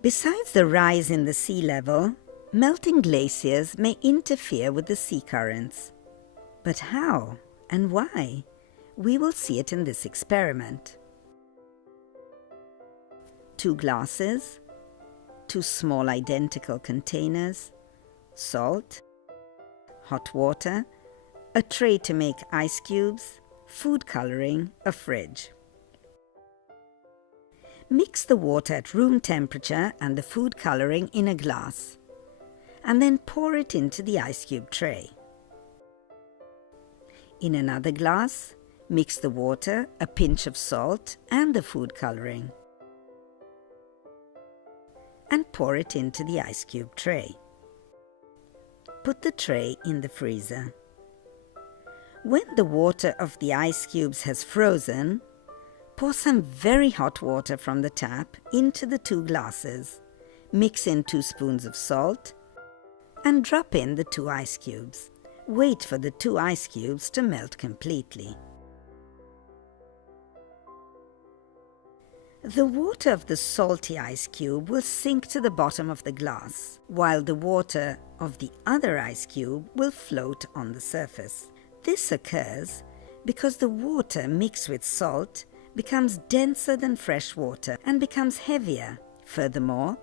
Besides the rise in the sea level, melting glaciers may interfere with the sea currents. But how and why? We will see it in this experiment. 2 glasses, 2 small identical containers, salt, hot water, a tray to make ice cubes, food coloring, a fridge. Mix the water at room temperature and the food coloring in a glass, and then pour it into the ice cube tray. In another glass, mix the water, a pinch of salt, and the food coloring, and pour it into the ice cube tray. Put the tray in the freezer. When the water of the ice cubes has frozen, pour some very hot water from the tap into the 2 glasses, mix in 2 spoons of salt, and drop in the 2 ice cubes. Wait for the 2 ice cubes to melt completely. The water of the salty ice cube will sink to the bottom of the glass, while the water of the other ice cube will float on the surface. This occurs because the water mixed with salt becomes denser than fresh water and becomes heavier. Furthermore,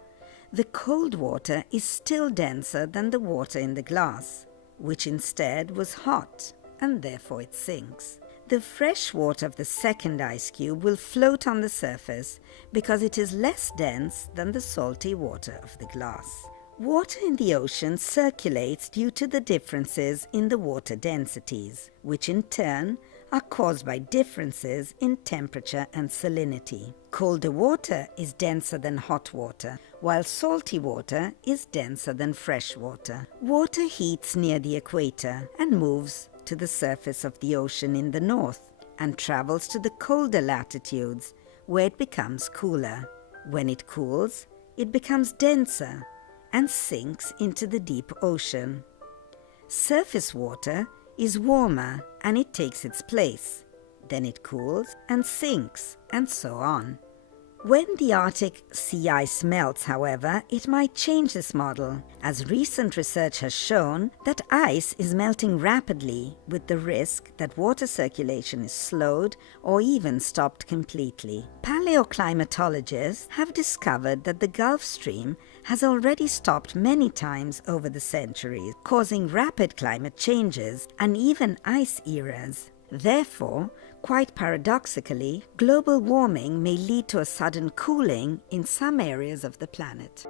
the cold water is still denser than the water in the glass, which instead was hot, and therefore it sinks. The fresh water of the second ice cube will float on the surface because it is less dense than the salty water of the glass. Water in the ocean circulates due to the differences in the water densities, which in turn are caused by differences in temperature and salinity. Colder water is denser than hot water, while salty water is denser than fresh water. Water heats near the equator and moves to the surface of the ocean in the north and travels to the colder latitudes where it becomes cooler. When it cools, it becomes denser and sinks into the deep ocean. Surface water is warmer and it takes its place. Then it cools and sinks, and so on. When the Arctic sea ice melts, however, it might change this model, as recent research has shown that ice is melting rapidly with the risk that water circulation is slowed or even stopped completely. Paleoclimatologists have discovered that the Gulf Stream has already stopped many times over the centuries, causing rapid climate changes and even ice eras. Therefore, quite paradoxically, global warming may lead to a sudden cooling in some areas of the planet.